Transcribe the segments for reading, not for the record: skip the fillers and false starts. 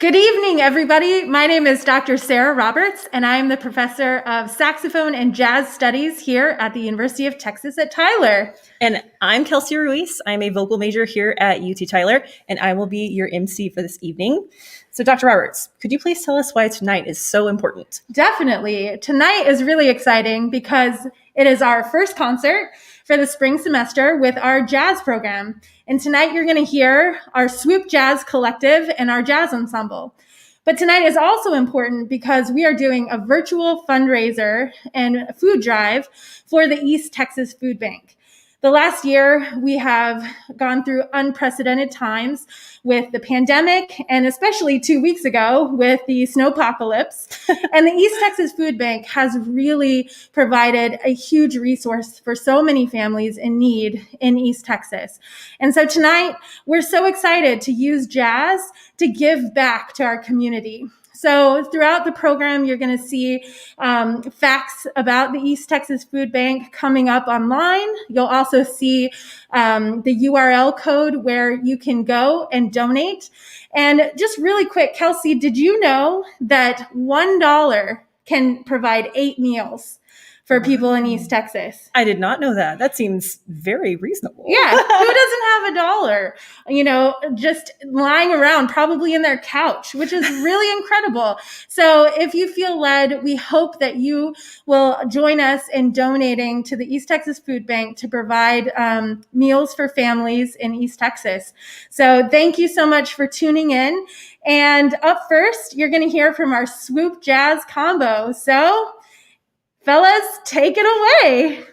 Good evening, everybody. My name is Dr. Sarah Roberts, and I'm the professor of saxophone and jazz studies here at the University of Texas at Tyler. And I'm Kelsey Ruiz. I'm a vocal major here at UT Tyler, and I will be your MC for this evening. So, Dr. Roberts, could you please tell us why tonight is so important? Definitely. Tonight is really exciting because it is our first concert for the spring semester with our jazz program. And tonight you're going to hear our Swoop Jazz Collective and our jazz ensemble. But tonight is also important because we are doing a virtual fundraiser and food drive for the East Texas Food Bank. The last year, we have gone through unprecedented times with the pandemic, and especially 2 weeks ago with the snowpocalypse. And the East Texas Food Bank has really provided a huge resource for so many families in need in East Texas. And so tonight, we're so excited to use jazz to give back to our community. So throughout the program, you're going to see facts about the East Texas Food Bank coming up online. You'll also see the URL code where you can go and donate. And just really quick, Kelsey, did you know that $1 can provide 8 meals for people in East Texas? I did not know that. That seems very reasonable. Yeah, who doesn't have $1, just lying around, probably in their couch, which is really incredible. So if you feel led, we hope that you will join us in donating to the East Texas Food Bank to provide meals for families in East Texas. So thank you so much for tuning in. And up first, you're going to hear from our Swoop Jazz combo. So fellas, take it away.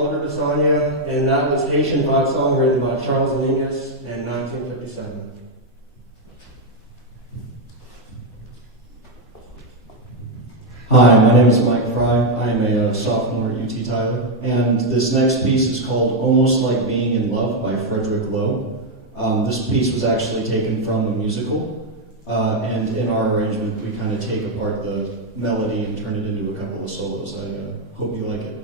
Oliver Desanya, and that was Haitian Vibe Song written by Charles Mingus in 1957. Hi, my name is Mike Fry. I am a sophomore at UT Tyler, and this next piece is called Almost Like Being in Love by Frederick Lowe. This piece was actually taken from a musical, and in our arrangement we kind of take apart the melody and turn it into a couple of solos. I hope you like it.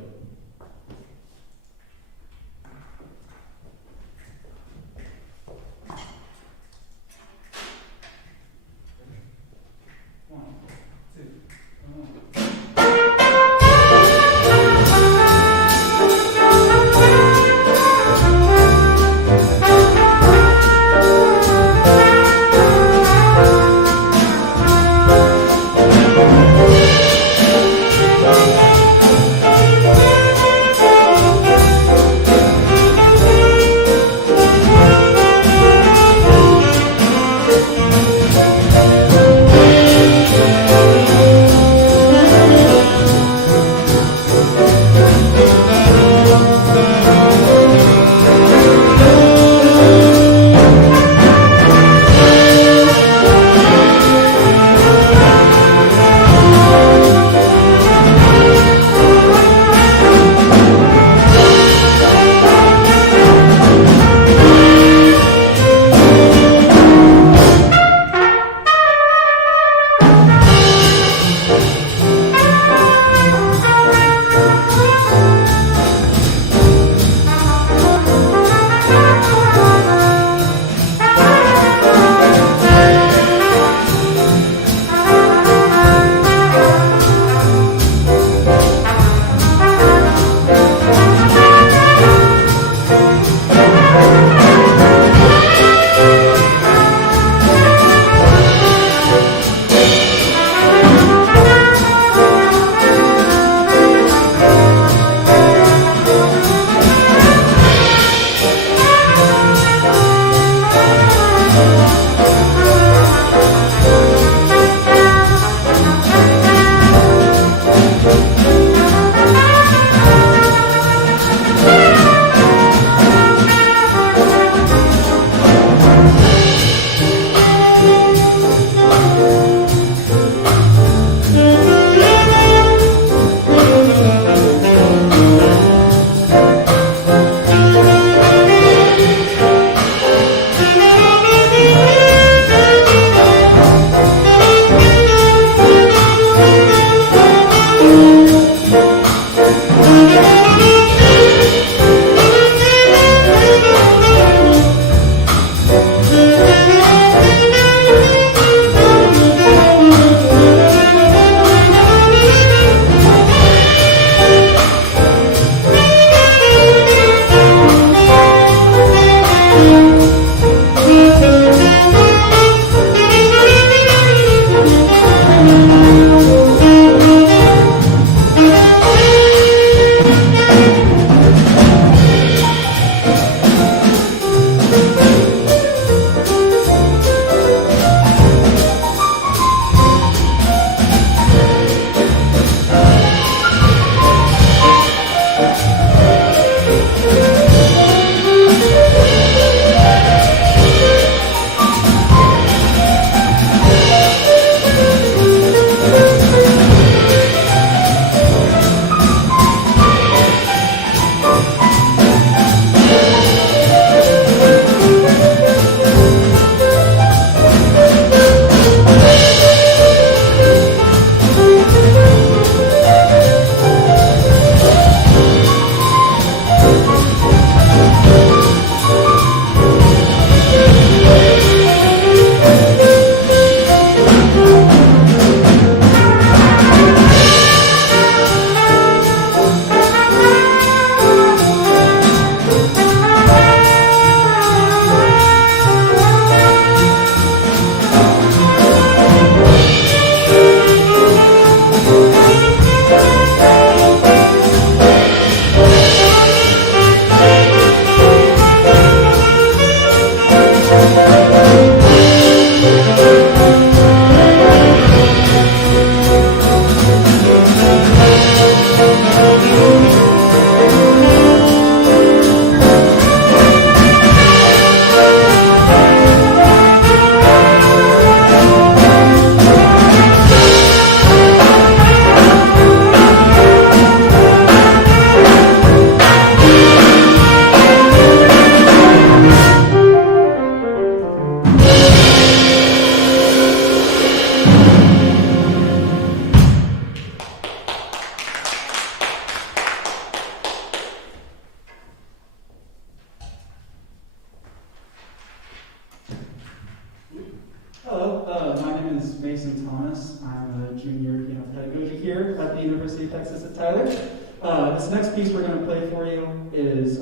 Thomas. I'm a junior piano pedagogy here at the University of Texas at Tyler. This next piece we're going to play for you is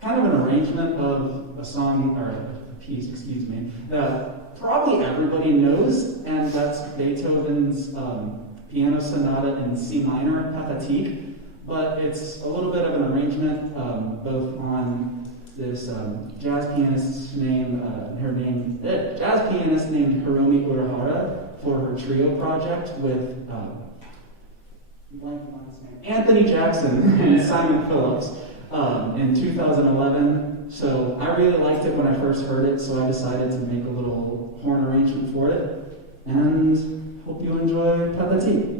kind of an arrangement of a song, or a piece, excuse me, that probably everybody knows, and that's Beethoven's piano sonata in C minor, Pathetique, but it's a little bit of an arrangement both on this jazz pianist named Hiromi Urahara for her trio project with Anthony Jackson and Simon Phillips in 2011. So I really liked it when I first heard it, so I decided to make a little horn arrangement for it, and hope you enjoy Pathetique.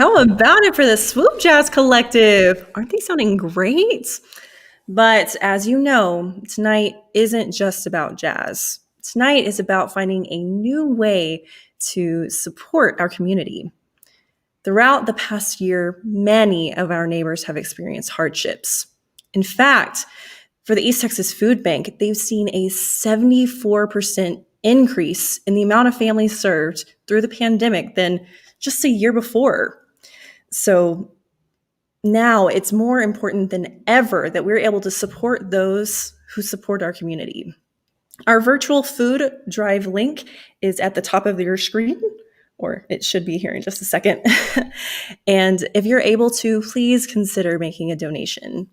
How about it for the Swoop Jazz Collective? Aren't they sounding great? But as you know, tonight isn't just about jazz. Tonight is about finding a new way to support our community. Throughout the past year, many of our neighbors have experienced hardships. In fact, for the East Texas Food Bank, they've seen a 74% increase in the amount of families served through the pandemic than just a year before. So now it's more important than ever that we're able to support those who support our community. Our virtual food drive link is at the top of your screen, or it should be here in just a second. And if you're able to, please consider making a donation.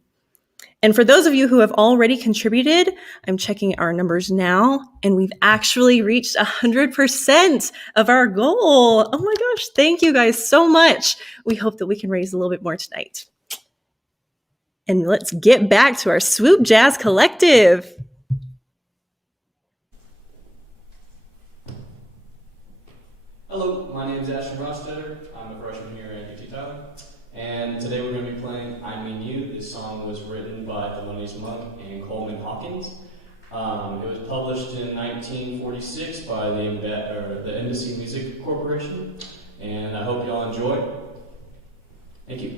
And for those of you who have already contributed, I'm checking our numbers now, and we've actually reached 100% of our goal. Oh my gosh, thank you guys so much. We hope that we can raise a little bit more tonight. And let's get back to our Swoop Jazz Collective. Hello, my name is Ashton Rostetter. I'm a freshman here at UT Tyler. And today we're going to be playing I Mean You. This song was written by Thelonious Monk and Coleman Hawkins. It was published in 1946 by the Embassy Music Corporation. And I hope you all enjoy. Thank you.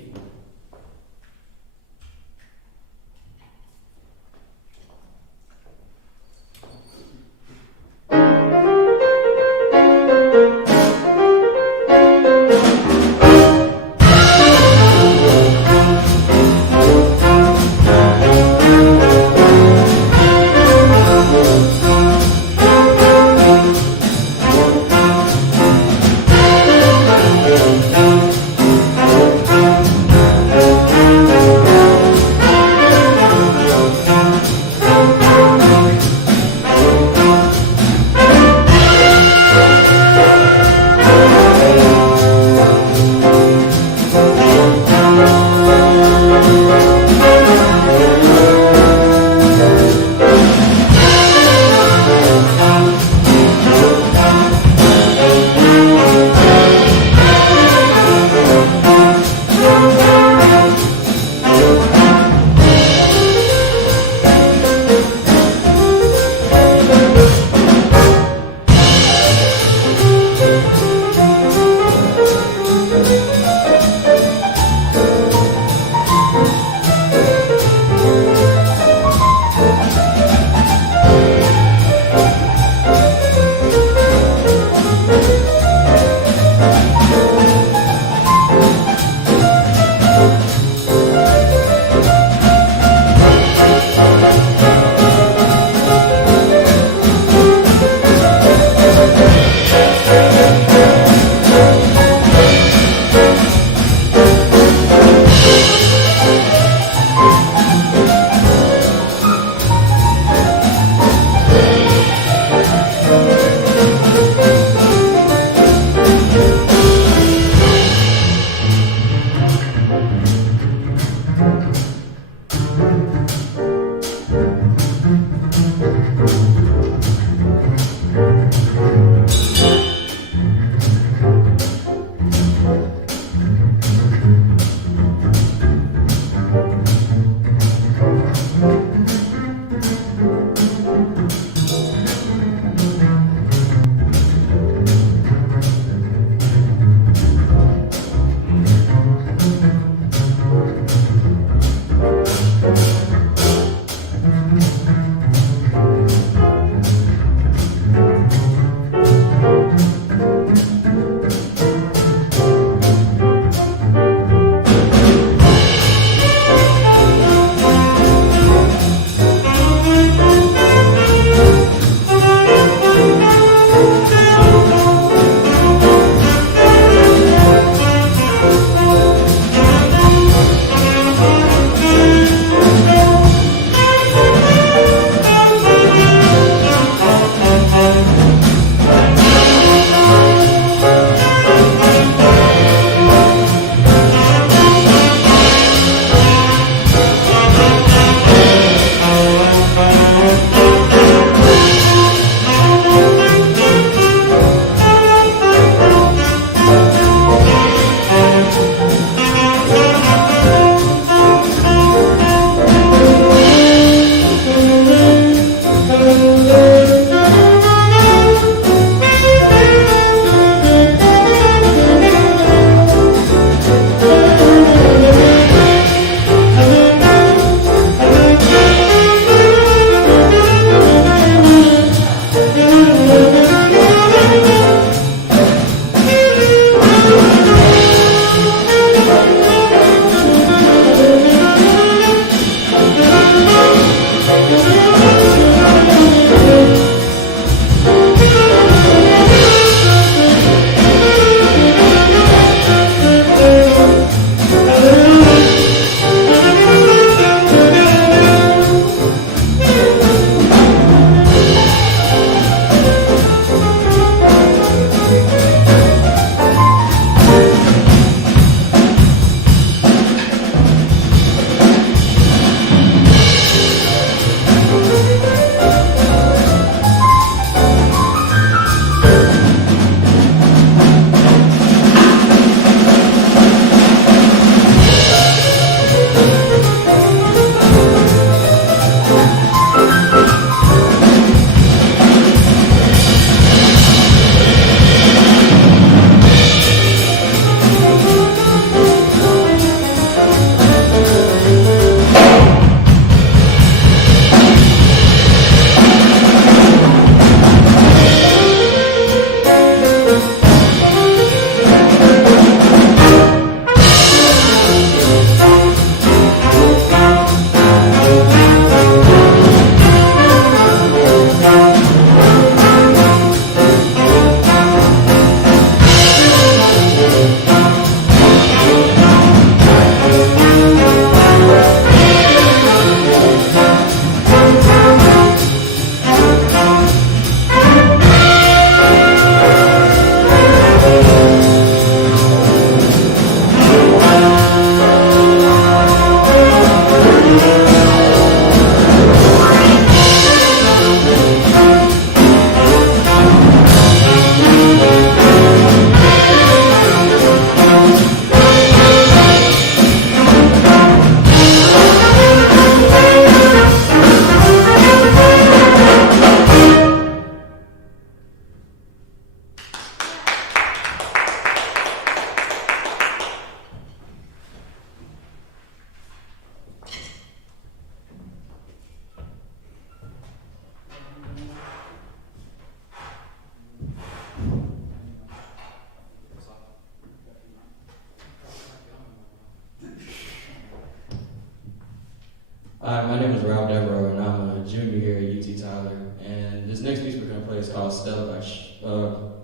Hi, my name is Ralph Devereaux, and I'm a junior here at UT Tyler. And this next piece we're going to play is called Stella by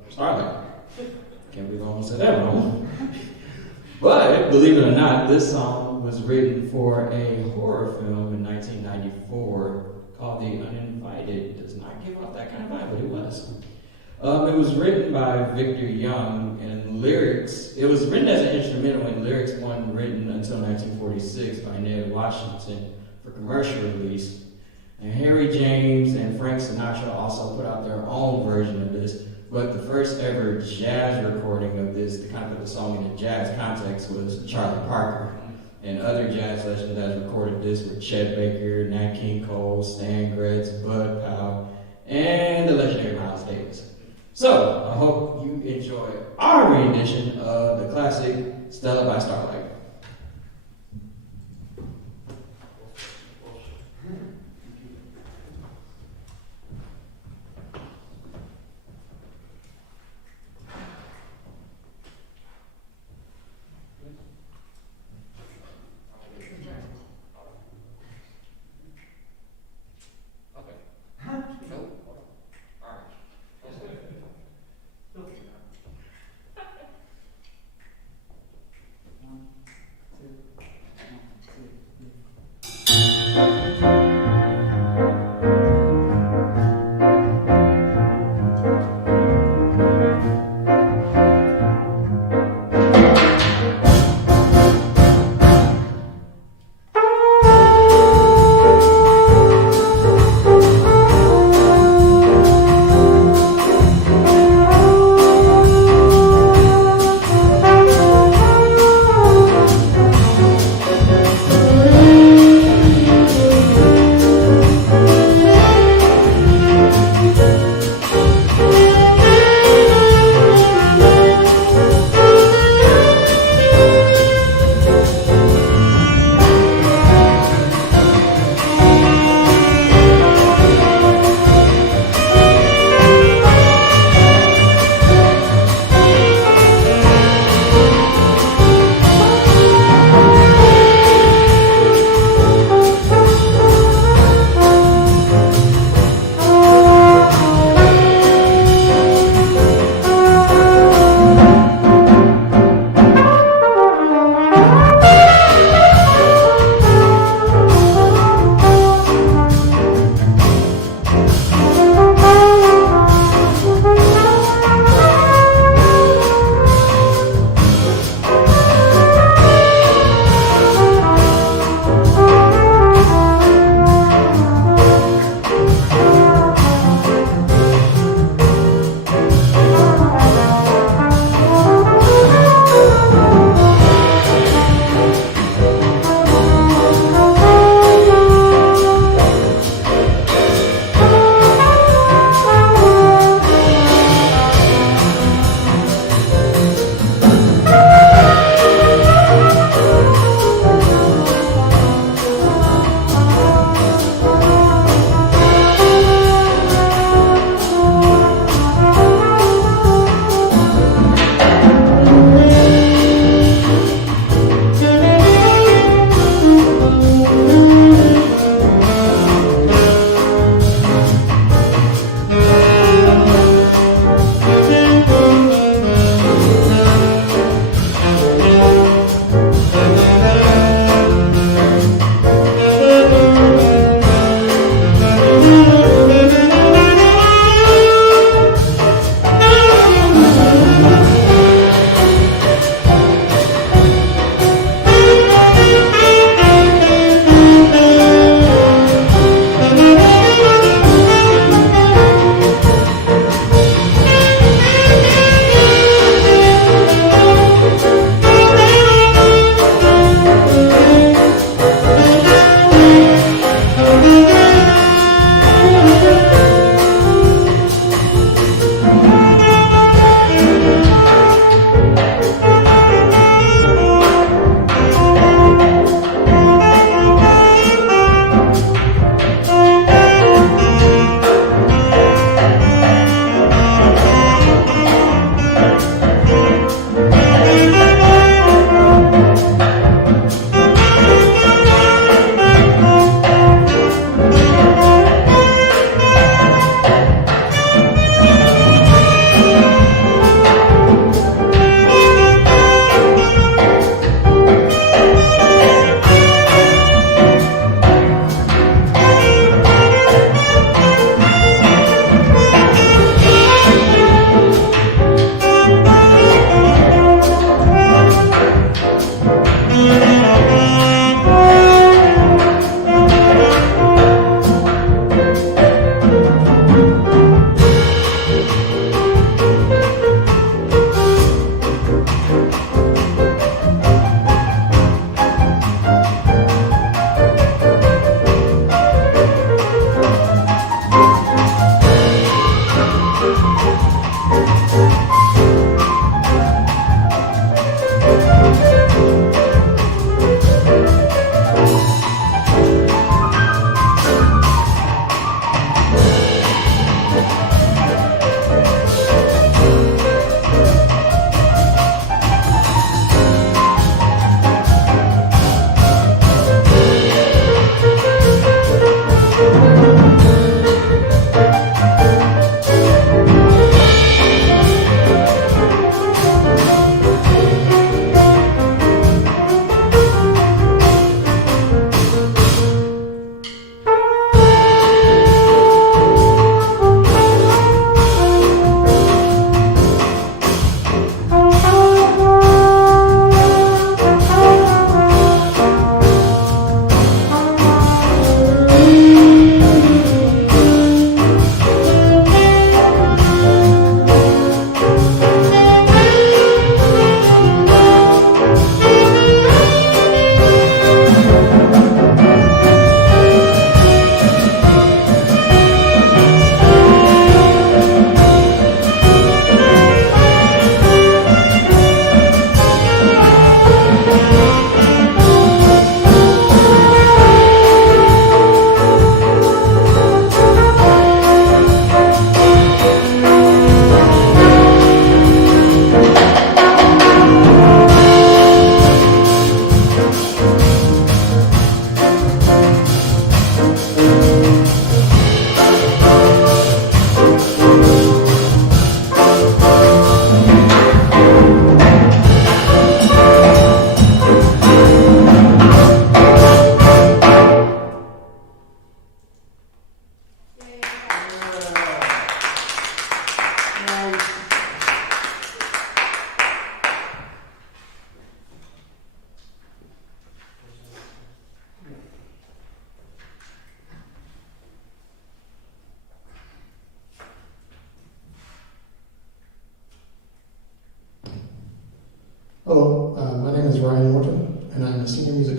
Starlight. Can't believe I almost said that wrong. But, believe it or not, this song was written for a horror film in 1994 called The Uninvited. It does not give off that kind of vibe, but it was. It was written by Victor Young, and lyrics, it was written as an instrumental, and lyrics weren't written until 1946 by Ned Washington for commercial release. And Harry James and Frank Sinatra also put out their own version of this, but the first ever jazz recording of this, to kind of put the song in a jazz context, was Charlie Parker. And other jazz legends that recorded this were Chet Baker, Nat King Cole, Stan Getz, Bud Powell, and the legendary Miles Davis. So, I hope you enjoy our rendition of the classic Stella by Starlight.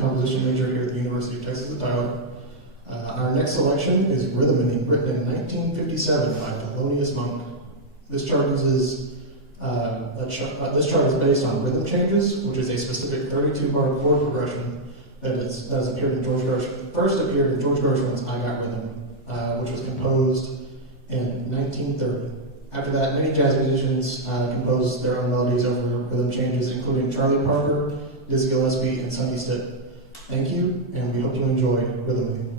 composition major here at the University of Texas at Tyler. Our next selection is Rhythmony, written in 1957 by Thelonious Monk. This chart uses this chart is based on rhythm changes, which is a specific 32-bar chord progression that has appeared in George Gershwin. First appeared in George Gershwin's "I Got Rhythm," which was composed in 1930. After that, many jazz musicians composed their own melodies over rhythm changes, including Charlie Parker, Dizzy Gillespie, and Sonny Stitt. Thank you, and we hope you enjoy Rhythmony.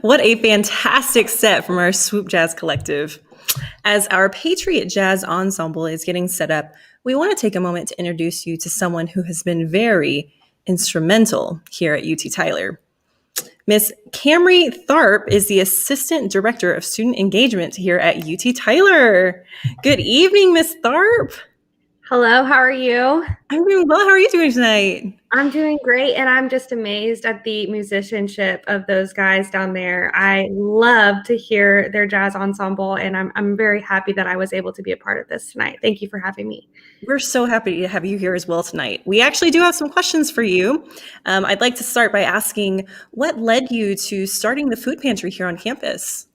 What a fantastic set from our Swoop Jazz Collective. As our Patriot Jazz Ensemble is getting set up, we want to take a moment to introduce you to someone who has been very instrumental here at UT Tyler. Miss Camry Tharp is the Assistant Director of Student Engagement here at UT Tyler. Good evening, Miss Tharp. Hello, how are you? I'm doing well. How are you doing tonight? I'm doing great, and I'm just amazed at the musicianship of those guys down there. I love to hear their jazz ensemble, and I'm very happy that I was able to be a part of this tonight. Thank you for having me. We're so happy to have you here as well tonight. We actually do have some questions for you. I'd like to start by asking, what led you to starting the food pantry here on campus?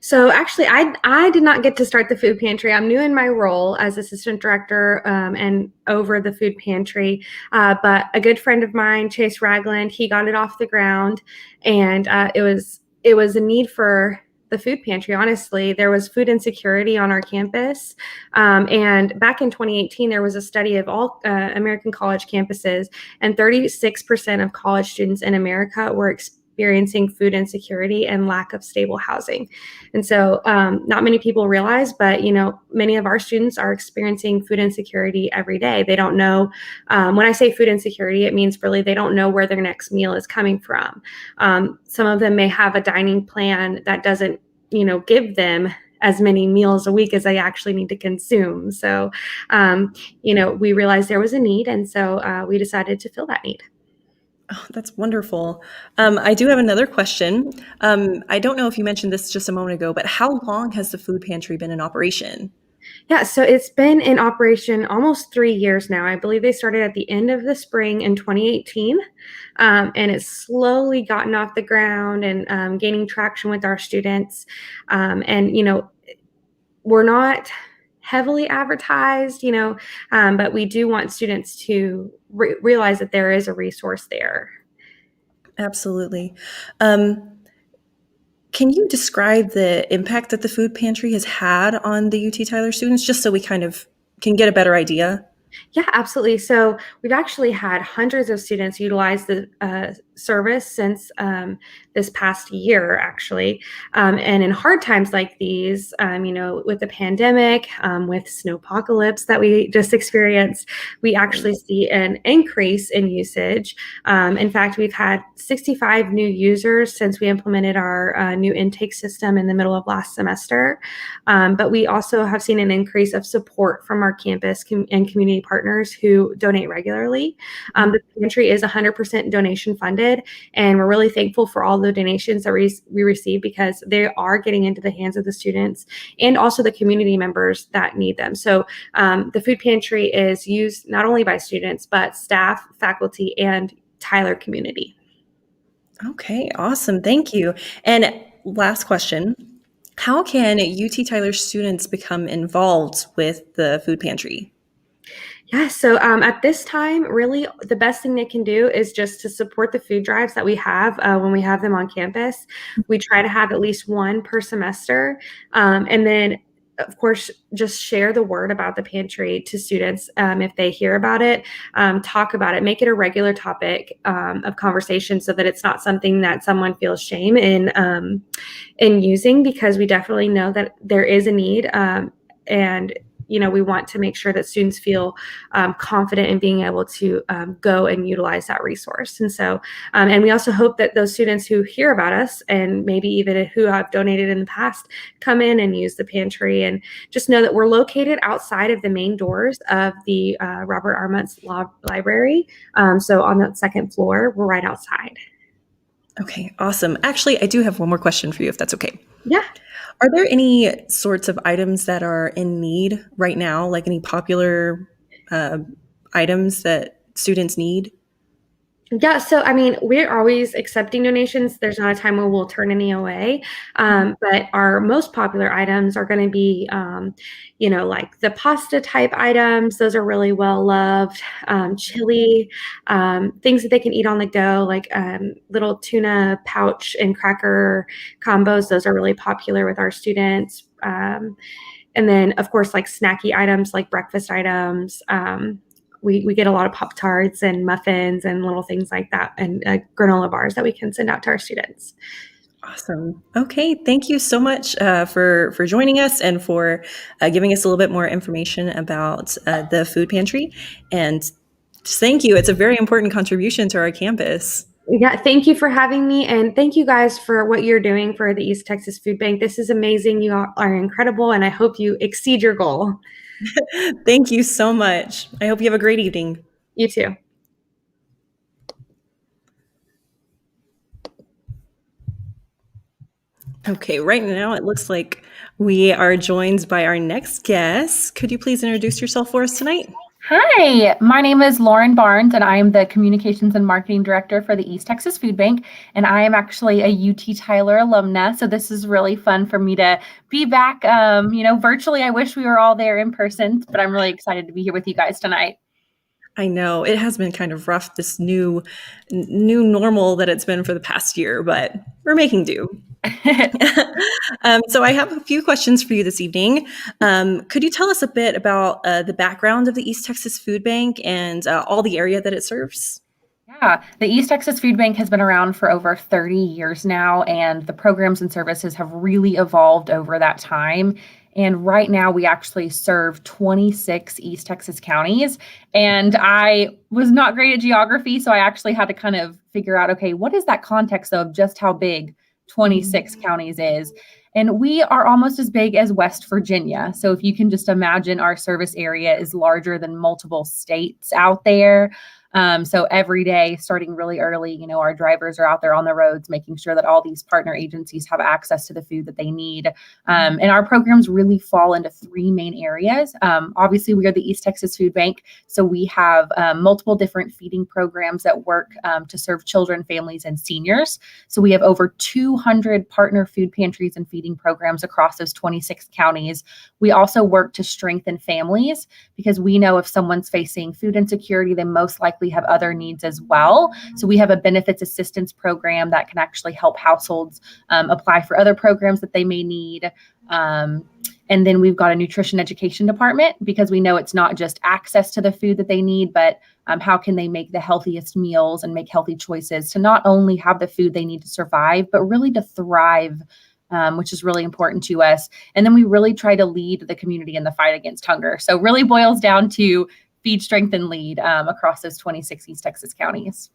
So actually, I did not get to start the food pantry. I'm new in my role as assistant director and over the food pantry. But a good friend of mine, Chase Ragland, he got it off the ground, and it was a need for the food pantry. Honestly, there was food insecurity on our campus, and back in 2018, there was a study of all American college campuses, and 36% of college students in America were experiencing food insecurity and lack of stable housing. And so not many people realize, but many of our students are experiencing food insecurity every day. They don't know, when I say food insecurity, it means really they don't know where their next meal is coming from. Some of them may have a dining plan that doesn't give them as many meals a week as they actually need to consume. So we realized there was a need, and so we decided to fill that need. Oh, that's wonderful. I do have another question. I don't know if you mentioned this just a moment ago, but how long has the food pantry been in operation? Yeah, so it's been in operation almost 3 years now. I believe they started at the end of the spring in 2018, and it's slowly gotten off the ground and gaining traction with our students. We're not heavily advertised, but we do want students to realize that there is a resource there. Absolutely. Can you describe the impact that the food pantry has had on the UT Tyler students, just so we kind of can get a better idea? Yeah, absolutely. So we've actually had hundreds of students utilize the service since this past year, actually. And in hard times like these, with the pandemic, with snowpocalypse that we just experienced, we actually see an increase in usage. In fact, we've had 65 new users since we implemented our new intake system in the middle of last semester. But we also have seen an increase of support from our campus and community partners who donate regularly. The pantry is 100% donation funded, and we're really thankful for all the donations that we receive, because they are getting into the hands of the students and also the community members that need them. So the food pantry is used not only by students, but staff, faculty, and Tyler community. Okay, awesome. Thank you. And last question. How can UT Tyler students become involved with the food pantry? Yeah, so at this time, really, the best thing they can do is just to support the food drives that we have when we have them on campus. We try to have at least one per semester. And then, of course, just share the word about the pantry to students if they hear about it, talk about it, make it a regular topic of conversation so that it's not something that someone feels shame in using, because we definitely know that there is a need. And we want to make sure that students feel confident in being able to go and utilize that resource. And so, and we also hope that those students who hear about us, and maybe even who have donated in the past, come in and use the pantry, and just know that we're located outside of the main doors of the Robert R. Muntz Law Library. So on that second floor, we're right outside. Okay, awesome. Actually, I do have one more question for you, if that's okay. Yeah. Are there any sorts of items that are in need right now, like any popular items that students need? Yeah, so I mean, we're always accepting donations. There's not a time where we'll turn any away. But our most popular items are going to be, like the pasta type items. Those are really well loved. Chili, things that they can eat on the go, like little tuna pouch and cracker combos. Those are really popular with our students. And then, of course, like snacky items, like breakfast items. We get a lot of Pop-Tarts and muffins and little things like that, and granola bars that we can send out to our students. Awesome. Okay, thank you so much for joining us and for giving us a little bit more information about the food pantry. And just thank you. It's a very important contribution to our campus. Yeah, thank you for having me, and thank you guys for what you're doing for the East Texas Food Bank. This is amazing. You all are incredible, and I hope you exceed your goal. Thank you so much. I hope you have a great evening. You too. Okay, right now it looks like we are joined by our next guest. Could you please introduce yourself for us tonight? Hi, my name is Lauren Barnes, and I am the Communications and Marketing Director for the East Texas Food Bank. And I am actually a UT Tyler alumna, so this is really fun for me to be back. Virtually. I wish we were all there in person, but I'm really excited to be here with you guys tonight. I know it has been kind of rough, this new normal that it's been for the past year, but we're making do. So I have a few questions for you this evening. Could you tell us a bit about the background of the East Texas Food Bank and all the area that it serves? Yeah, the East Texas Food Bank has been around for over 30 years now, and the programs and services have really evolved over that time. And right now, we actually serve 26 East Texas counties. And I was not great at geography, so I actually had to kind of figure out, okay, what is that context of just how big 26 counties is? And we are almost as big as West Virginia. So if you can just imagine, our service area is larger than multiple states out there. So every day, starting really early, our drivers are out there on the roads, making sure that all these partner agencies have access to the food that they need. And our programs really fall into three main areas. Obviously, we are the East Texas Food Bank, so we have multiple different feeding programs that work to serve children, families, and seniors. So we have over 200 partner food pantries and feeding programs across those 26 counties. We also work to strengthen families, because we know if someone's facing food insecurity, they most likely have other needs as well. So we have a benefits assistance program that can actually help households apply for other programs that they may need. And then we've got a nutrition education department, because we know it's not just access to the food that they need, but how can they make the healthiest meals and make healthy choices to not only have the food they need to survive, but really to thrive, which is really important to us. And then we really try to lead the community in the fight against hunger. So really boils down to feed, strength, and lead across those 26 East Texas counties.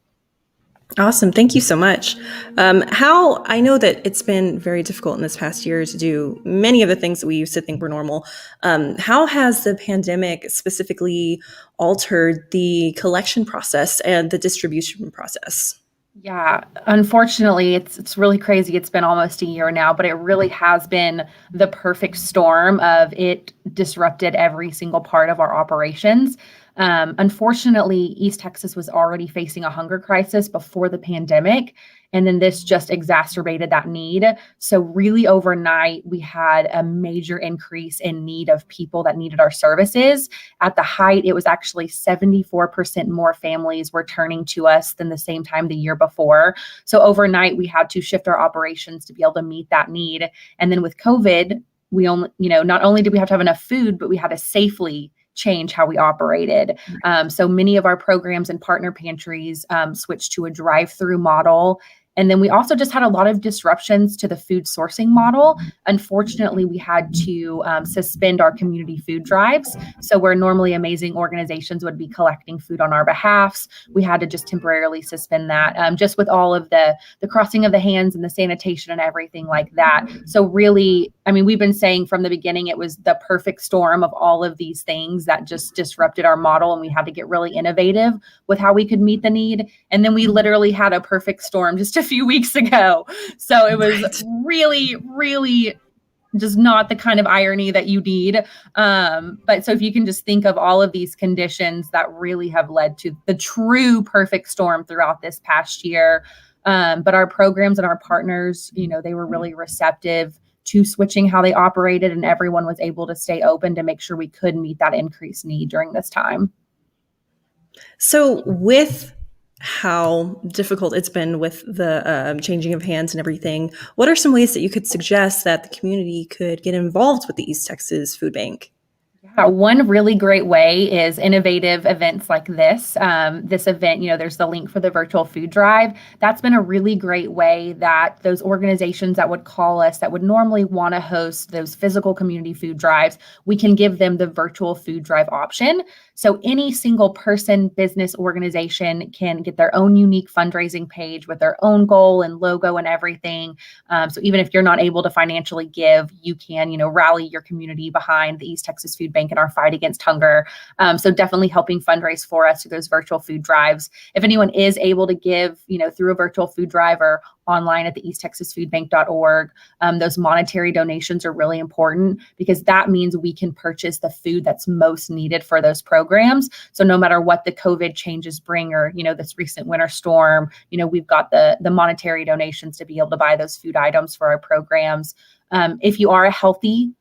Awesome. Thank you so much. How I know that it's been very difficult in this past year to do many of the things that we used to think were normal. How has the pandemic specifically altered the collection process and the distribution process? Yeah, unfortunately, it's really crazy. It's been almost a year now, but it really has been the perfect storm of it disrupted every single part of our operations. Unfortunately, East Texas was already facing a hunger crisis before the pandemic, and then this just exacerbated that need. So really overnight, we had a major increase in need of people that needed our services. At the height, it was actually 74% more families were turning to us than the same time the year before. So overnight, we had to shift our operations to be able to meet that need. And then with COVID, we only, not only did we have to have enough food, but we had to safely change how we operated. So many of our programs and partner pantries switched to a drive-through model. And then we also just had a lot of disruptions to the food sourcing model. Unfortunately, we had to suspend our community food drives. So where normally amazing organizations would be collecting food on our behalfs, we had to just temporarily suspend that, just with all of the crossing of the hands and the sanitation and everything like that. So really, we've been saying from the beginning, it was the perfect storm of all of these things that just disrupted our model, and we had to get really innovative with how we could meet the need. And then we literally had a perfect storm just a few weeks ago. So it was really, really just not the kind of irony that you need. But so if you can just think of all of these conditions that really have led to the true perfect storm throughout this past year. But our programs and our partners, they were really receptive to switching how they operated, and everyone was able to stay open to make sure we could meet that increased need during this time. So with how difficult it's been with the changing of hands and everything, what are some ways that you could suggest that the community could get involved with the East Texas Food Bank? One really great way is innovative events like this. This event, there's the link for the virtual food drive. That's been a really great way that those organizations that would call us that would normally want to host those physical community food drives, we can give them the virtual food drive option. So any single person, business, organization can get their own unique fundraising page with their own goal and logo and everything. So even if you're not able to financially give, you can, rally your community behind the East Texas Food Bank in our fight against hunger. So definitely helping fundraise for us through those virtual food drives. If anyone is able to give, through a virtual food drive or online at the easttexasfoodbank.org, those monetary donations are really important because that means we can purchase the food that's most needed for those programs. So no matter what the COVID changes bring or, this recent winter storm, we've got the monetary donations to be able to buy those food items for our programs. If you are a healthy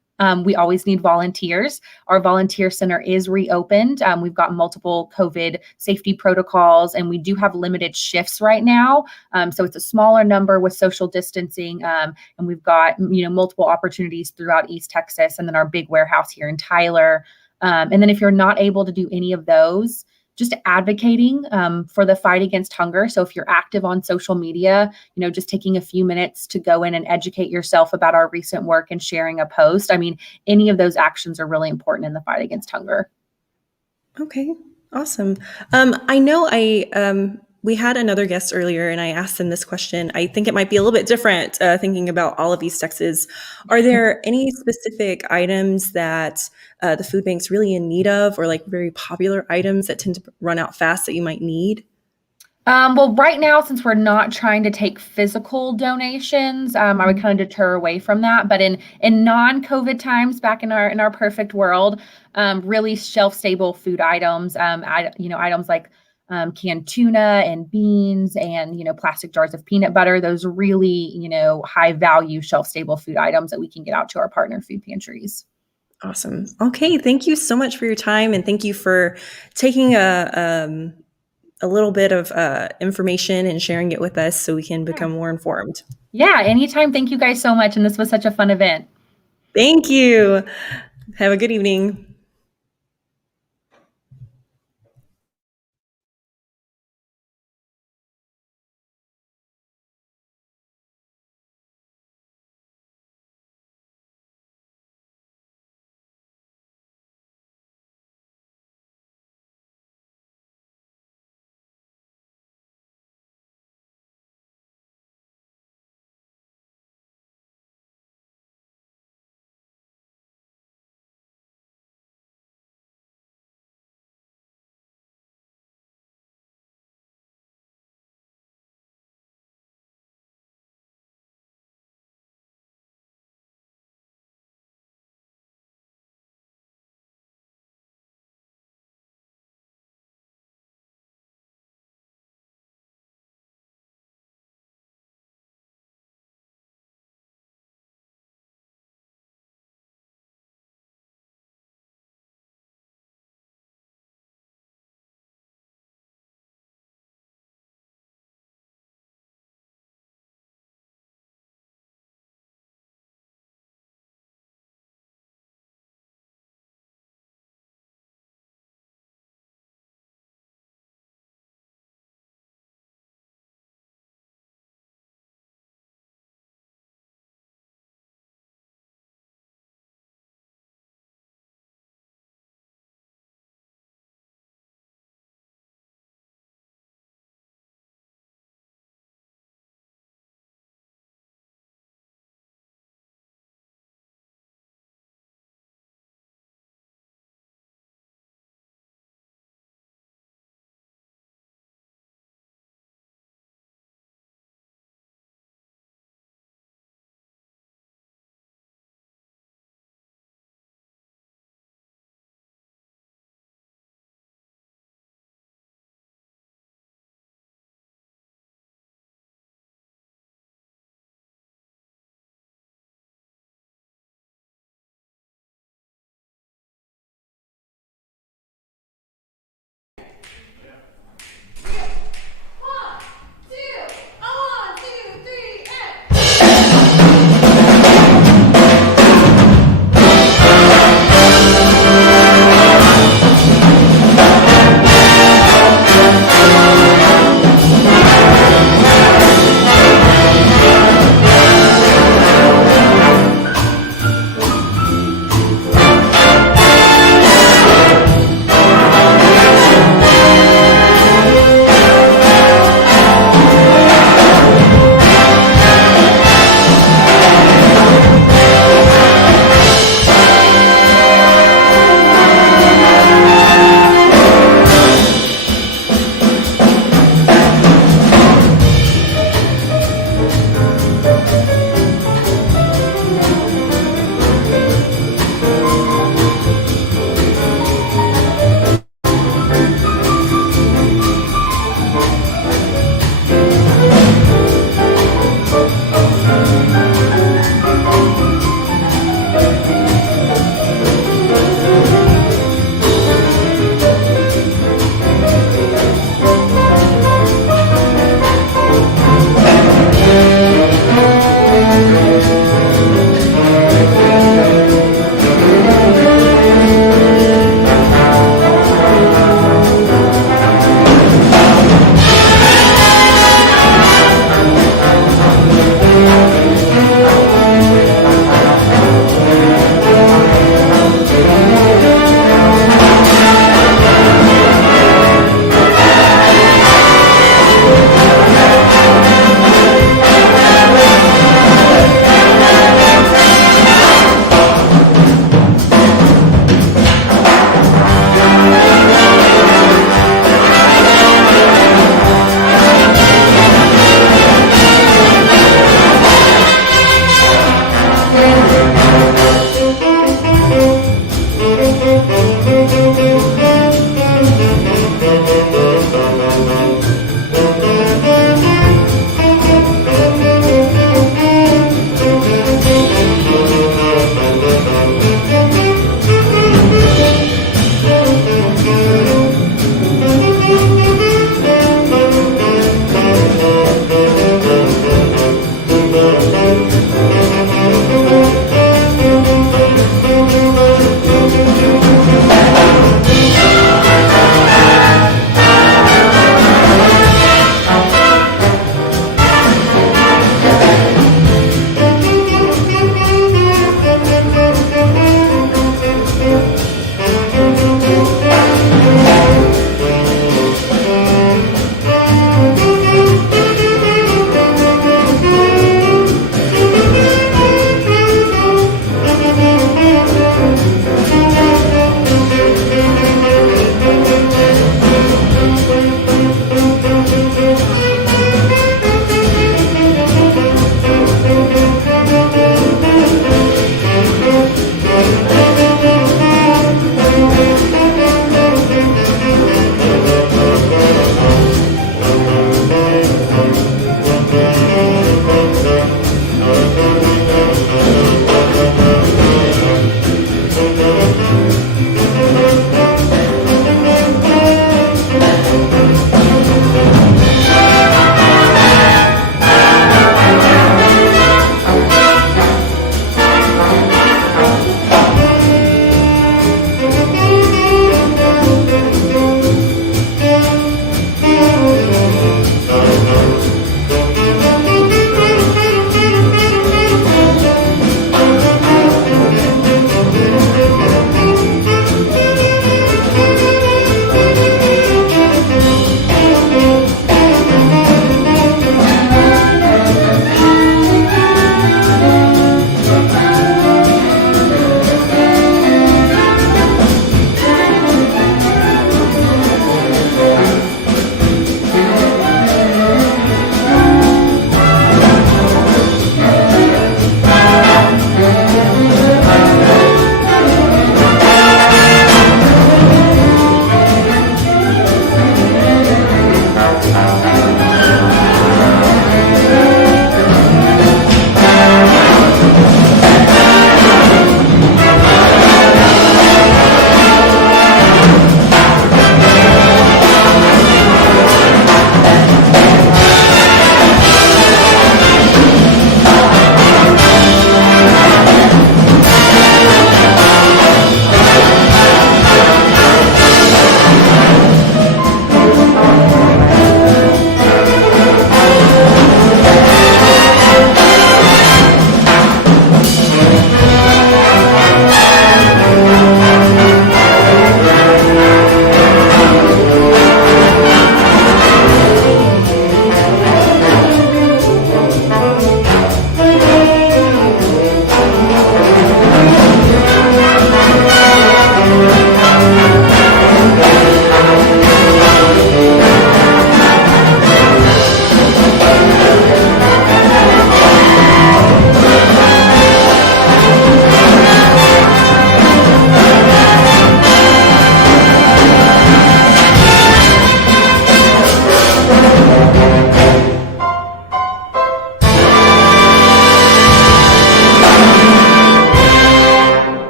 we always need volunteers. Our volunteer center is reopened. We've got multiple COVID safety protocols, and we do have limited shifts right now. So it's a smaller number with social distancing, and we've got multiple opportunities throughout East Texas, and then our big warehouse here in Tyler. And then if you're not able to do any of those, just advocating for the fight against hunger. So if you're active on social media, just taking a few minutes to go in and educate yourself about our recent work and sharing a post. I mean, any of those actions are really important in the fight against hunger. Okay, awesome. I know we had another guest earlier and I asked them this question. I think it might be a little bit different thinking about all of East Texas. Are there any specific items that the food bank's really in need of, or like very popular items that tend to run out fast that you might need? Well, right now, since we're not trying to take physical donations, I would kind of deter away from that. But in non-COVID times, back in our perfect world, really shelf-stable food items, items like canned tuna and beans and plastic jars of peanut butter. Those really high-value shelf-stable food items that we can get out to our partner food pantries. Awesome. Okay, thank you so much for your time, and thank you for taking a little bit of information and sharing it with us so we can become more informed. Yeah, anytime. Thank you guys so much. And this was such a fun event. Thank you. Have a good evening.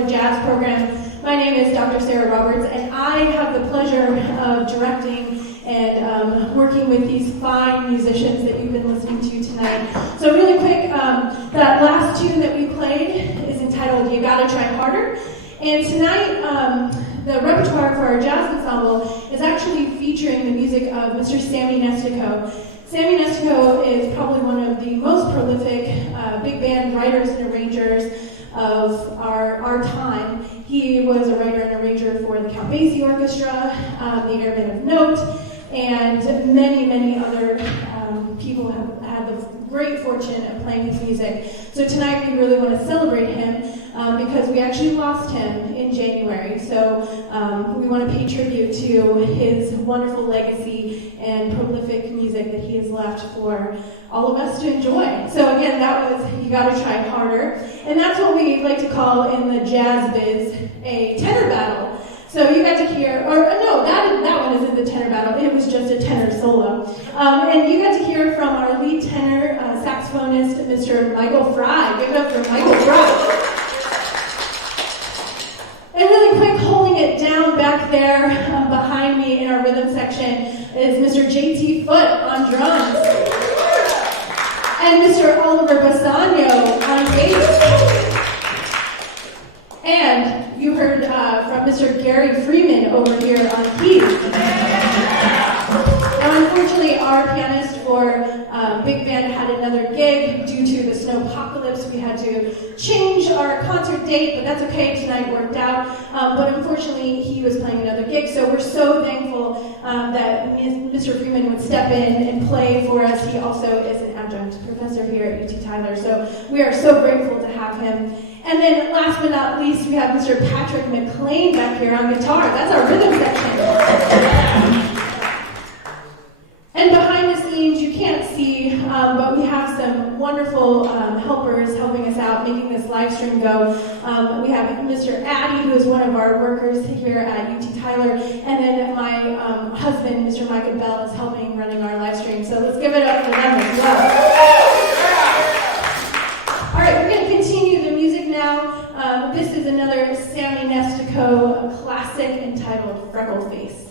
Tyler Jazz Program. My name is Dr. Sarah Roberts, and I have the pleasure of directing and working with these fine musicians that you've been listening to tonight. So really quick, that last tune that we played is entitled You Gotta Try Harder. And tonight, the repertoire for our jazz ensemble is actually featuring the music of Mr. Sammy Nestico. Sammy Nestico is probably one of the most prolific big band writers and arrangers of our time. He was a writer and arranger for the Count Basie Orchestra, the Airmen of Note, and many, many other people have had the great fortune of playing his music. So tonight we really want to celebrate him because we actually lost him in January. So we want to pay tribute to his wonderful legacy and prolific music that he has left for all of us to enjoy. So again, that was You Gotta Try Harder. And that's what we like to call in the jazz biz a tenor battle. So you got to hear, or no, that one isn't the tenor battle, it was just a tenor solo. And you got to hear from our lead tenor saxophonist, Mr. Michael Fry. Give it up for Michael Fry. And really quick, holding it down back there behind me in our rhythm section is Mr. JT Foote on drums. And Mr. Oliver Bassanio on bass. And you heard from Mr. Gary Freeman over here on keys. Now, unfortunately, our pianist for Big Band had another gig due to the snowpocalypse. We had to change our concert date, but that's okay. Tonight worked out. But unfortunately, he was playing another gig, so we're so thankful that Mr. Freeman would step in and play for us. He also is an adjunct professor here at UT Tyler, so we are so grateful to have him. And then last but not least, we have Mr. Patrick McLean back here on guitar. That's our rhythm section. And behind the scenes, you can't see, but we have some wonderful helpers helping us out, making this live stream go. We have Mr. Addy, who is one of our workers here at UT Tyler, and then my husband, Mr. Micah Bell, is helping running our live stream. So let's give it up for them as well. All right, we're going to continue the music now. This is another Sammy Nestico classic entitled Freckle Face.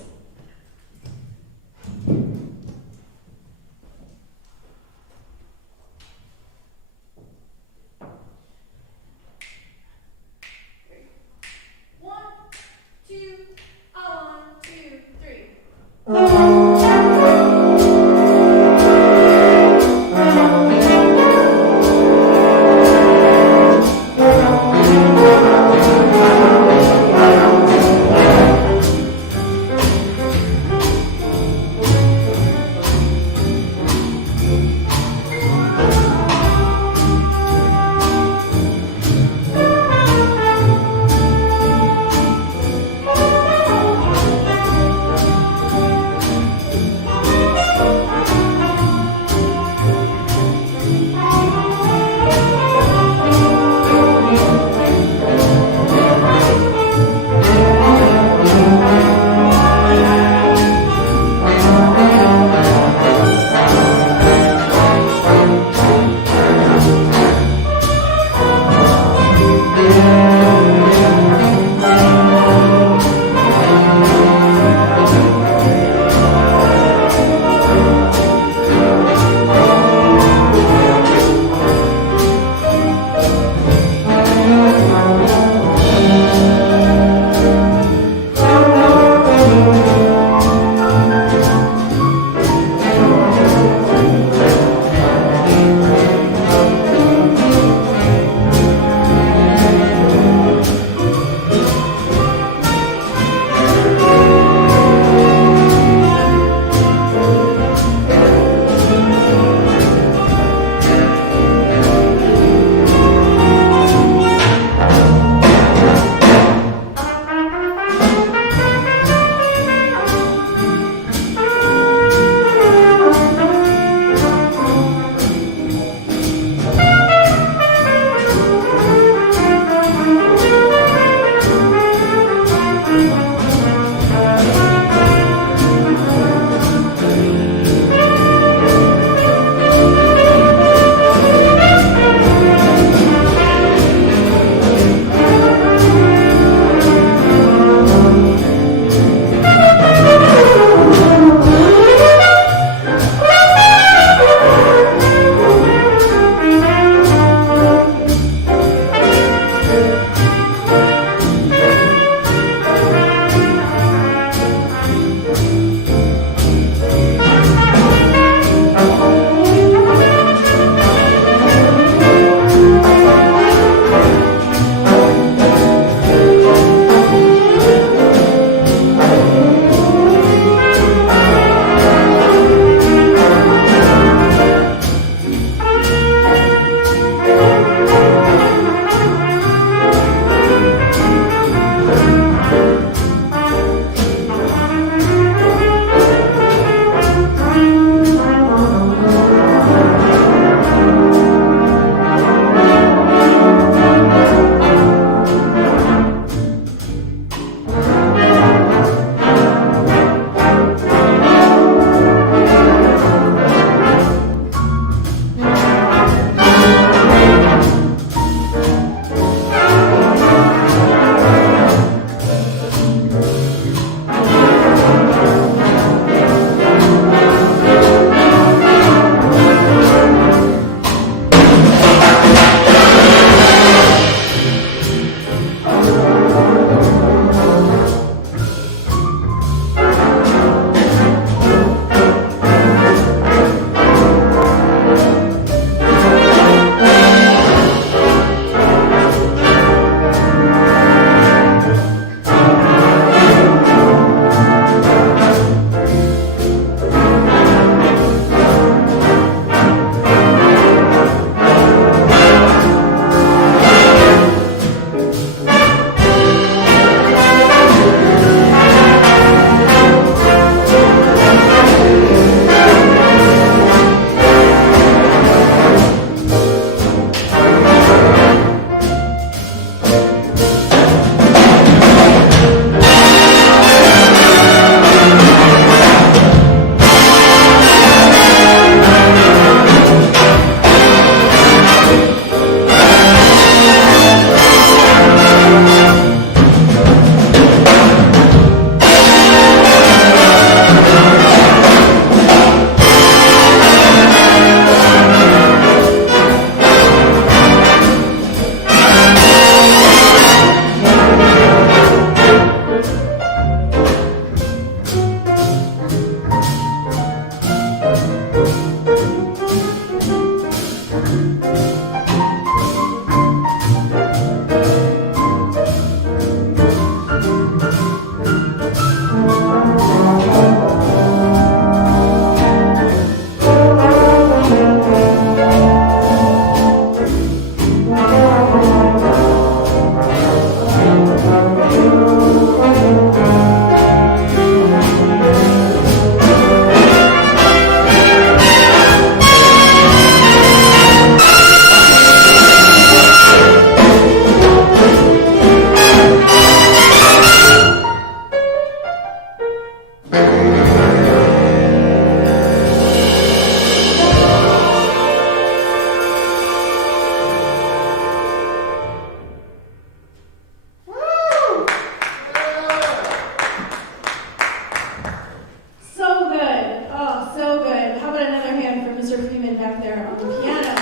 there on the piano.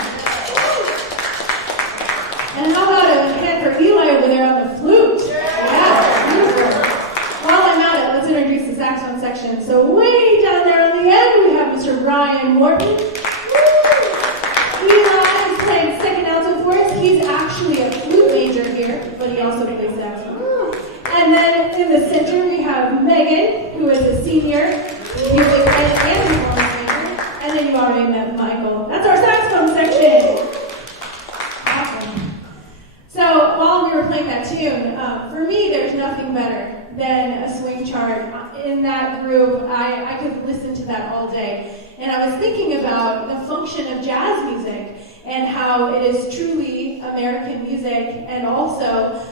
And how about a hand for Eli over there on the flute? Yeah, beautiful. While I'm at it, let's introduce the saxophone section. So way down there on the end, we have Mr. Ryan Morton. Eli is playing second alto for us. He's actually a flute major here, but he also plays saxophone. And then in the center, we have Megan, who is a senior music and performance major. And then you already met Michael. That's our saxophone section. Awesome. So while we were playing that tune, for me, there's nothing better than a swing chart. In that groove, I could listen to that all day. And I was thinking about the function of jazz music and how it is truly American music and also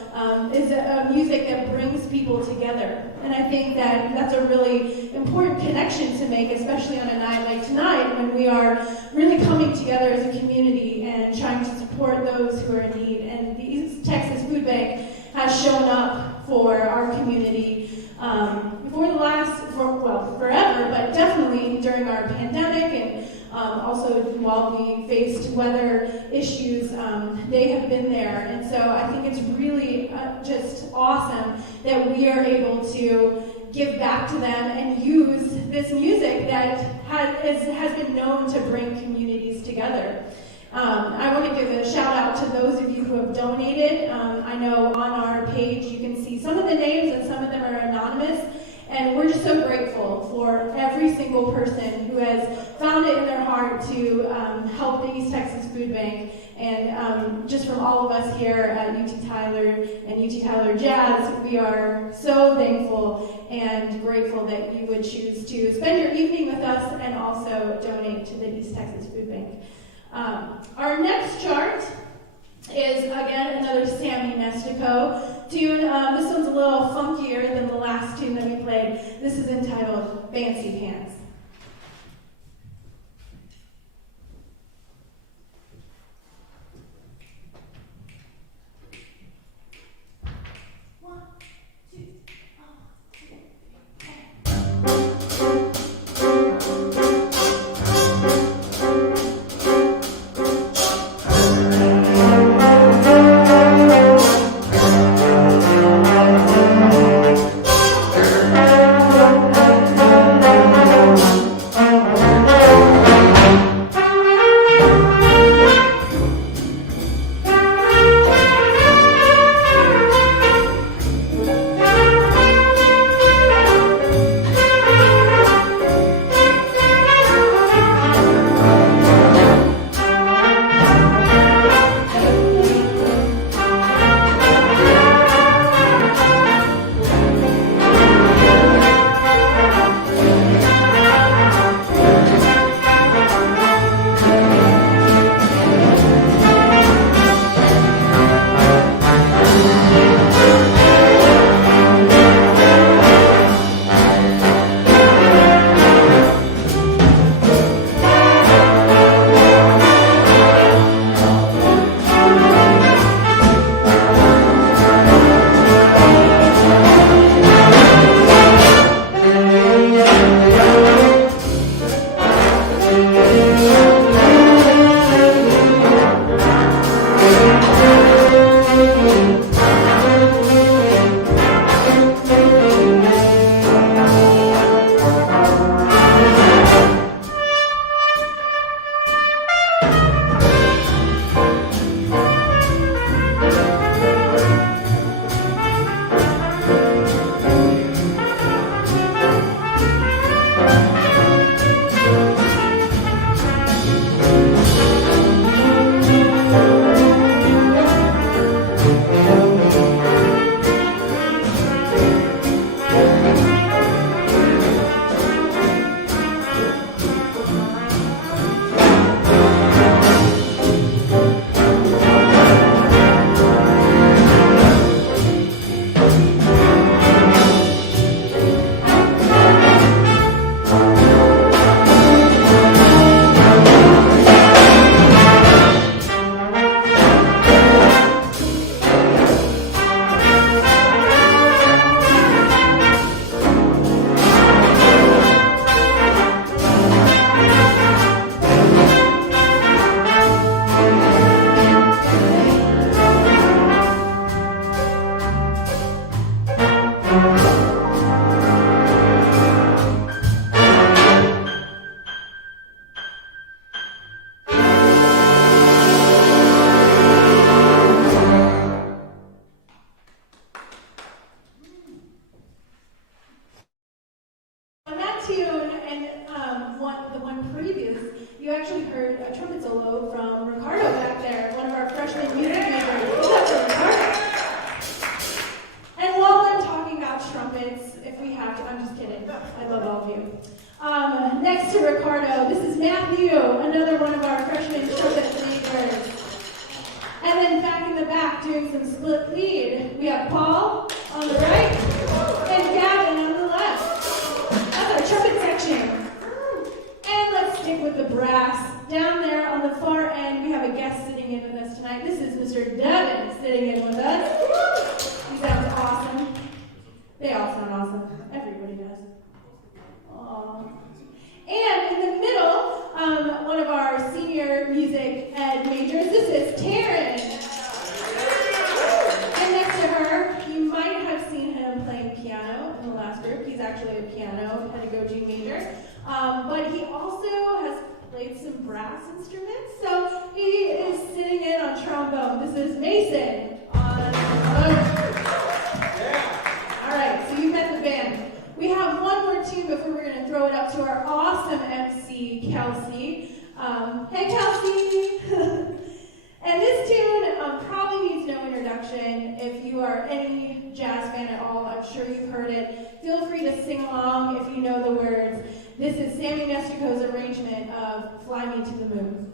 is a music that brings people together. And I think that that's a really important connection to make, especially on a night like tonight when we are really coming together as a community and trying to support those who are in need. And the East Texas Food Bank has shown up for our community forever, but definitely during our pandemic and also while we faced weather issues, they have been there. And so I think it's really just awesome that we are able to give back to them and use this music that has been known to bring communities together. I want to give a shout out to those of you who have donated. I know on our page you can see some of the names and some of them are anonymous. And we're just so grateful for every single person who has found it in their heart to help the East Texas Food Bank. And just from all of us here at UT Tyler and UT Tyler Jazz, we are so thankful and grateful that you would choose to spend your evening with us and also donate to the East Texas Food Bank. Our next chart is, again, another Sammy Nestico tune. This one's a little funkier than the last tune that we played. This is entitled Fancy Pants. doing some split lead. We have Paul on the right and Gavin on the left. That's our trumpet section. And let's stick with the brass. Down there on the far end, we have a guest sitting in with us tonight. This is Mr. Devin sitting in with us. He sounds awesome. They all sound awesome. Everybody does. Aww. And in the middle, one of our senior music ed majors, this is Taryn. And next to her, you might have seen him playing piano in the last group. He's actually a piano pedagogy major. But he also has played some brass instruments, so he is sitting in on trombone. This is Mason on trombone. All right, so you met the band. We have one more tune before we're going to throw it up to our awesome MC, Kelsey. Hey, Kelsey! And this tune probably needs no introduction. If you are any jazz fan at all, I'm sure you've heard it. Feel free to sing along if you know the words. This is Sammy Nestico's arrangement of Fly Me to the Moon.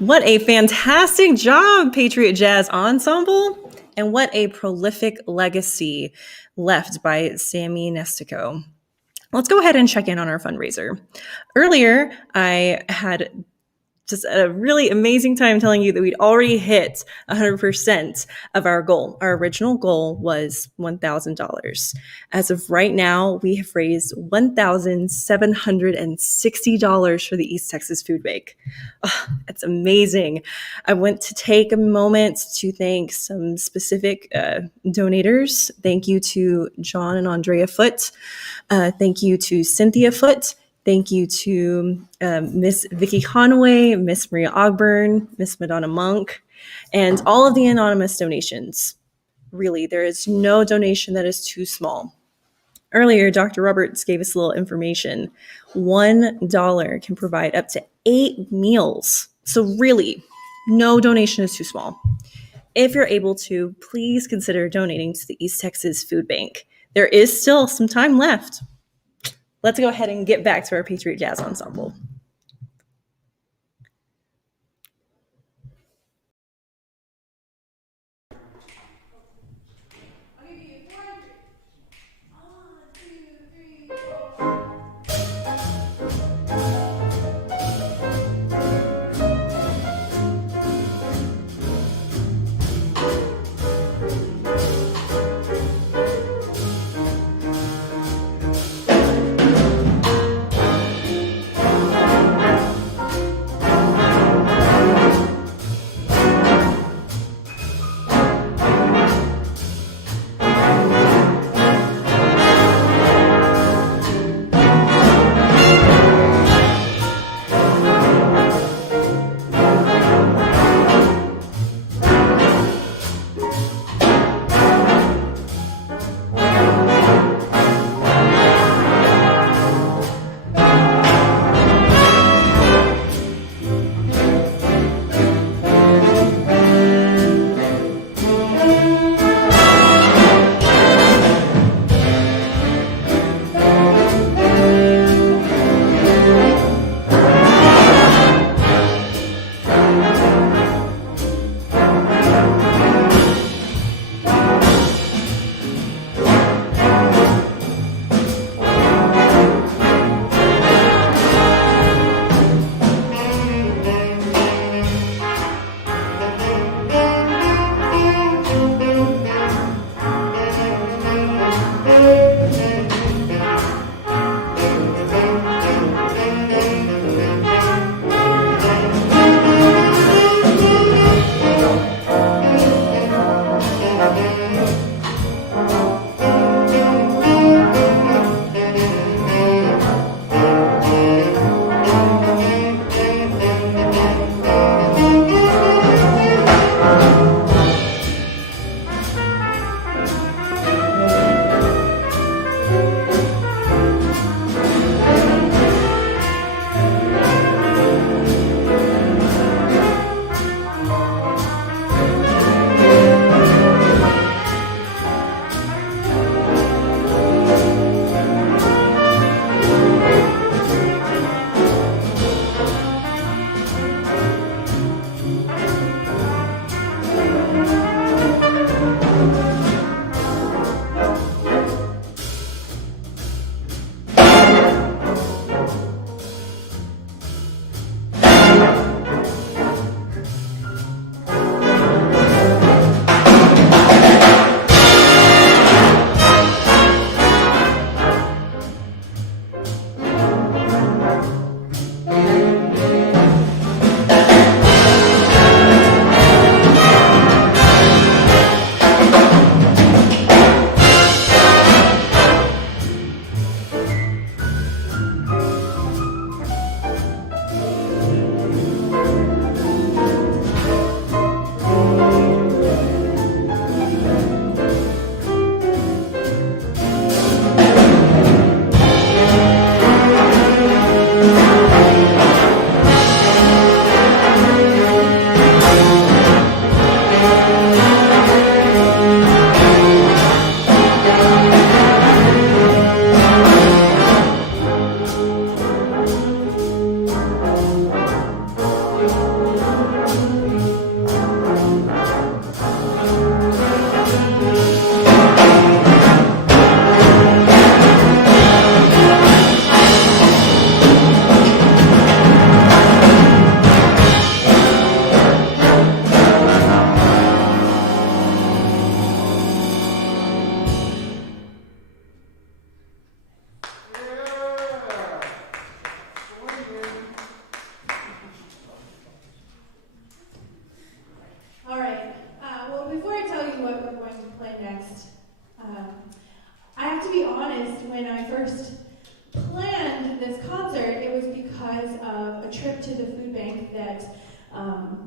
What a fantastic job, Patriot Jazz Ensemble, and what a prolific legacy left by Sammy Nestico. Let's go ahead and check in on our fundraiser. Earlier, I had just a really amazing time telling you that we'd already hit 100% of our goal. Our original goal was $1,000. As of right now, we have raised $1,760 for the East Texas Food Bank. Oh, that's amazing. I want to take a moment to thank some specific donators. Thank you to John and Andrea Foote. Thank you to Cynthia Foote. Thank you to Miss Vicki Conway, Miss Maria Ogburn, Miss Madonna Monk, and all of the anonymous donations. Really, there is no donation that is too small. Earlier, Dr. Roberts gave us a little information. $1 can provide up to 8 meals. So really, no donation is too small. If you're able to, please consider donating to the East Texas Food Bank. There is still some time left. Let's go ahead and get back to our Patriot Jazz Ensemble.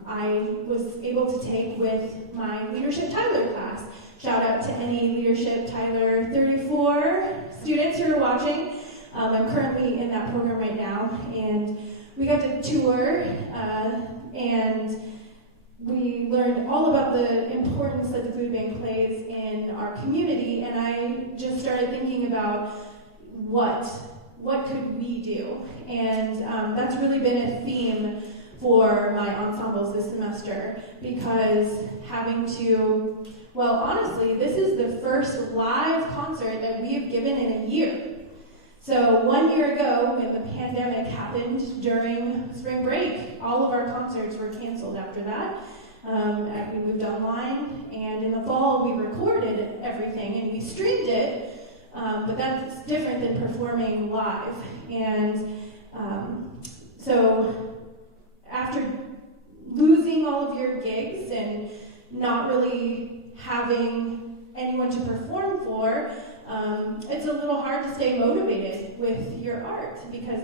I was able to take with my leadership Tyler class. shout out to any Leadership Tyler 34 students who are watching. I'm currently in that program right now, and we got to tour, and we learned all about the importance that the food bank plays in our community, and I just started thinking about what could we do? And that's really been a theme for my ensembles this semester, because having to, well, honestly, this is the first live concert that we have given in a year. So 1 year ago, when the pandemic happened during spring break, all of our concerts were canceled after that. We moved online, and in the fall we recorded everything and we streamed it, but that's different than performing live. And so after losing all of your gigs and not really having anyone to perform for, it's a little hard to stay motivated with your art, because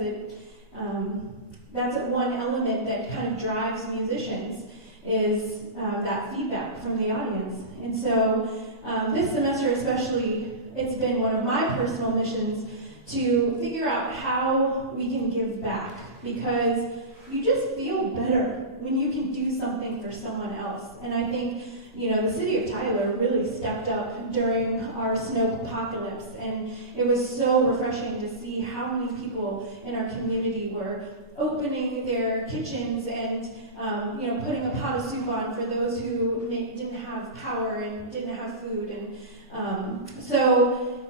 that's one element that kind of drives musicians, is that feedback from the audience. And so this semester especially, it's been one of my personal missions to figure out how we can give back, because you just feel better when you can do something for someone else. And I think, the city of Tyler really stepped up during our snow apocalypse, and it was so refreshing to see how many people in our community were opening their kitchens and putting a pot of soup on for those who didn't have power and didn't have food. And so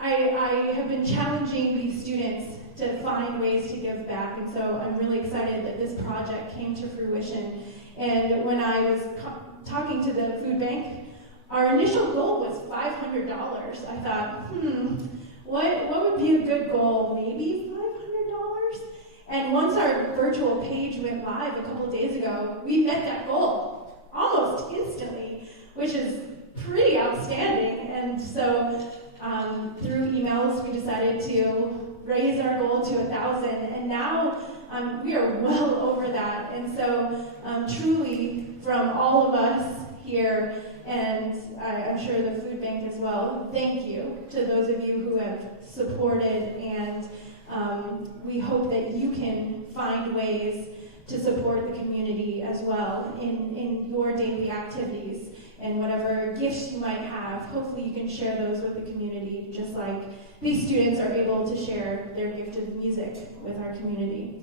I have been challenging these students to find ways to give back, and so I'm really excited that this project came to fruition. And when I was talking to the food bank, our initial goal was $500. I thought, what would be a good goal? Maybe $500? And once our virtual page went live a couple days ago, we met that goal almost instantly, which is pretty outstanding. And so through emails, we decided to raise our goal to 1,000, and now we are well over that. And so truly, from all of us here, and I'm sure the food bank as well, thank you to those of you who have supported, and we hope that you can find ways to support the community as well in your daily activities, and whatever gifts you might have, hopefully you can share those with the community, just like these students are able to share their gift of music with our community.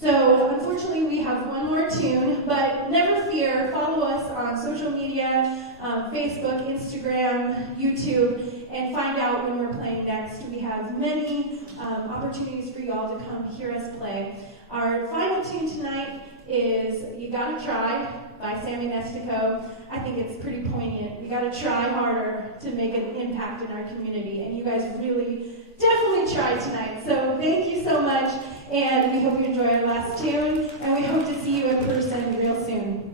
So unfortunately we have one more tune, but never fear, follow us on social media, Facebook, Instagram, YouTube, and find out when we're playing next. We have many opportunities for you all to come hear us play. Our final tune tonight is You Gotta Try by Sammy Nestico. I think it's pretty poignant. We gotta try harder to make an impact in our community, and you guys really definitely tried tonight. So thank you so much, and we hope you enjoy our last tune, and we hope to see you in person real soon.